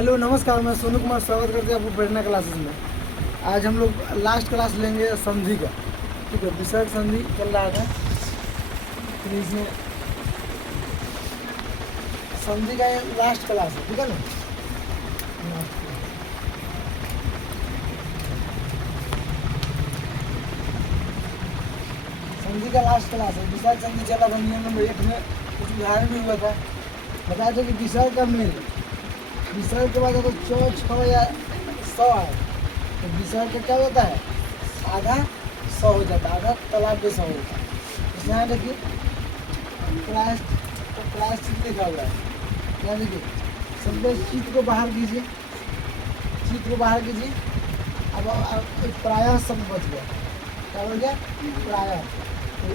Hello नमस्कार, मैं सोनू कुमार स्वागत करते हैं आपको प्रेरणा क्लासेस में। आज हम लोग लास्ट क्लास लेंगे संधि का। ठीक है, विसर्ग संधि चल रहा था, फिर इसमें संधि का ये लास्ट क्लास है। ठीक है ना, संधि का लास्ट क्लास है। विसर्ग संधि चला था, नियम नंबर 1 में कुछ उदाहरण भी हुआ था। बताया था कि विसर्ग का मेल विसर्ग के बाद अगर चौ छः या 100 आए तो विसर्ग का क्या होता है, आधा 100 हो जाता है, आधा तालाब पे 100 होता है। इसमें यहाँ देखिए प्रायश्चित लिखा हुआ है। यहाँ देखिए सबसे चित्त को बाहर कीजिए, चित्त को बाहर कीजिए। अब एक प्रायः शब्द बच गया, क्या हो गया, प्रायः। तो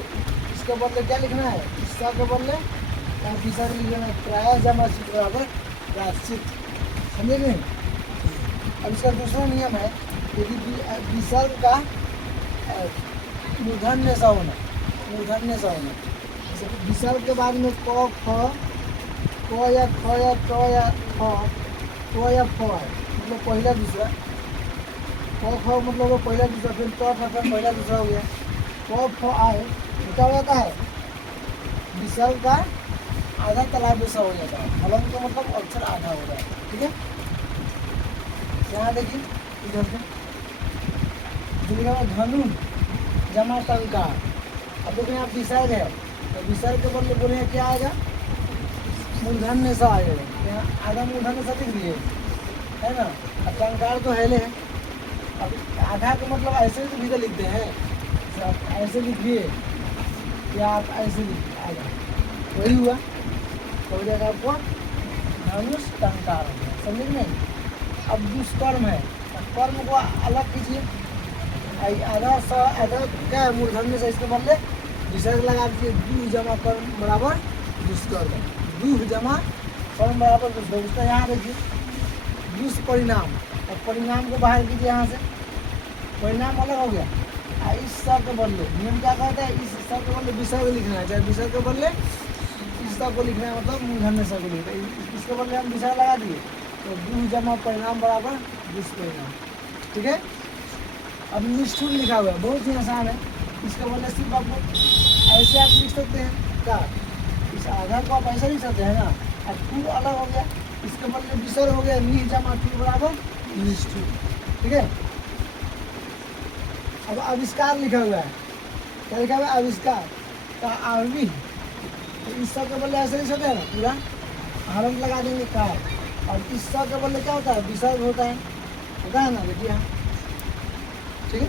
इसके बदले क्या लिखना है, इसका के बदले विसर्ग लिखना है, प्रायः जमा चित्त बराबर प्रायश्चित। समझे नहीं। अब इसका दूसरा नियम है, यदि विसर्ग का मूर्धन्य सा होना, मूर्धन्य सा होना, जैसे विसर्ग के बाद में क ख या ख या ट या फ या फ है, मतलब पहला दूसरा। क ख मतलब वो पहला दूसरा, फिर ट फ पहला दूसरा हो गया। क फ आए तो क्या हो जाता है, विसर्ग का आधा तालाब जैसा हो जाता है। हलन का मतलब अक्षर आधा हो जाता है। ठीक है, यहाँ देखिए इधर से लिखा हुआ धनु जमा टंकार। अब देखो यहाँ विसर्ग है, तो विसर्ग के बदले बोले क्या आएगा, मूर्धन्य सा आएगा। यहाँ आधा मूर्धन्य सा लिख दिए, है ना। अब टंकार तो हेले है। अब आधा का मतलब ऐसे भी तो लिखते हैं, आप ऐसे लिखिए या आप ऐसे लिखिए, आधा वही हुआ तो हो जाएगा आपको धनुष टंकार हो गया। समझे नहीं। अब दुष्कर्म है, कर्म को अलग कीजिए। आधा क्या है, मूर्धन्य से, इसके बदले विसर्ग लगा दीजिए। दुह जमा कर्म बराबर दुष्कर्म, दुह जमा कर्म बराबर दुष्कर्म। उसका यहाँ देखिए दुष्परिणाम, और परिणाम को बाहर कीजिए यहाँ से, परिणाम अलग हो गया। इस स के बदले नियम क्या कहता है, इस स के बदले विसर्ग लिखना है, चाहे विसर्ग के बदले इस स को लिखना है, मतलब मूर्धन्य स को लिखना है। इसके बदले हम विसर्ग लगा दिए तो दुह जमा परिणाम बराबर दुष्परिणाम। ठीक है। अब निष्ठुर लिखा हुआ है, बहुत ही आसान है। इसका बदले सिर्फ आपको ऐसे आप लिख सकते हैं, क्या इस आधार को आप ऐसा लिख सकते हैं ना। अब टूर अलग हो गया, इसके बदले विसर्ग हो गया, निह जमा टूर बराबर निष्ठुर। ठीक है। अब आविष्कार लिखा हुआ है, क्या लिखा हुआ है, आविष्कार का आवी, तो इस सब के बदले ऐसे लिख सकते हैं ना, पूरा हरण लगा देंगे कार। और इस स के बदले क्या होता है, विसर्ग होता है ना, देखिए यहाँ। ठीक है,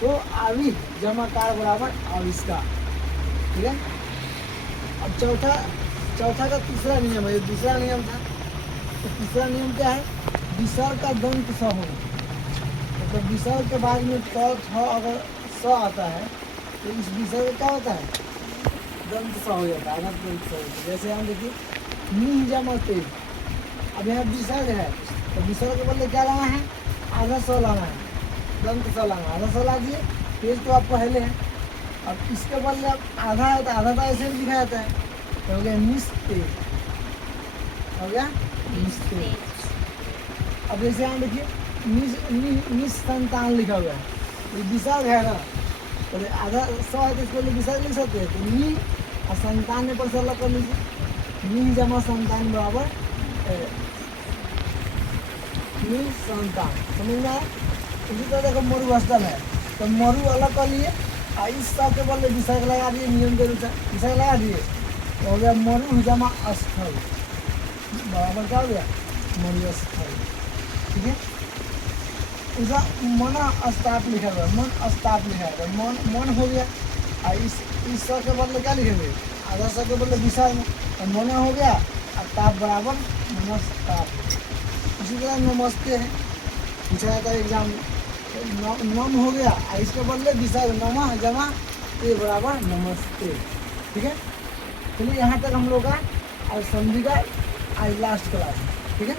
तो आवी जमा कार बराबर आविष्कार। ठीक है। अब चौथा का तीसरा नियम है, ये दूसरा नियम था। तो तीसरा नियम क्या है, विसर्ग का दंत स होना। मतलब विसर्ग के बाद में ट छ अगर स आता है तो इस विसर्ग क्या होता है, दंत स हो जाता है, आधा दंत स हो जाता है। जैसे हम देखिए निह जमा तेज। अब यहाँ विसर्ग है तो विसर्ग के बदले क्या लाना है, आधा 100 लाना है, दंत 100 लाना, आधा 100 ला दिए। तेज तो आपको हेले है। अब इसके बदले अब आधा है तो आधा तो ऐसे भी लिखा जाता है, तो हो गया निस्तेज, हो गया निस्तेज। अब जैसे यहाँ देखिए निसंतान लिखा हुआ है, ये विसर्ग है ना, तो आधा 100 है तो इसके लिए विसर्ग लिख सकते हैं। तो नि और संतान में पर से अलग कर लीजिए, नि जमा संतान बराबर संतान। समझ में आया। इसी तरह देखो मरु स्थल है, तो मरु अलग कर लिए और इस सब के बदले विसर्ग लगा दिए, नियम के अनुसार विसर्ग लगा दिए, तो हो गया मरु जमा स्थल बराबर क्या हो गया, मरु स्थल। ठीक है। उसका मन अस्ताप लिखा हुआ है, मन अस्ताप लिखा है, मन हो गया। और इस स के बदले क्या लिखेंगे, आधा स के बदले विसर्ग, तो मन हो गया और ताप बराबर नमस्ताप। इसी तरह नमस्ते है, पूछा जाता है एग्जाम में, नम हो गया और इसके बदले विसर्ग, नमः जमा ते बराबर नमस्ते। ठीक है। चलिए यहाँ तक हम लोग का आज संधि का आज लास्ट क्लास है। ठीक है।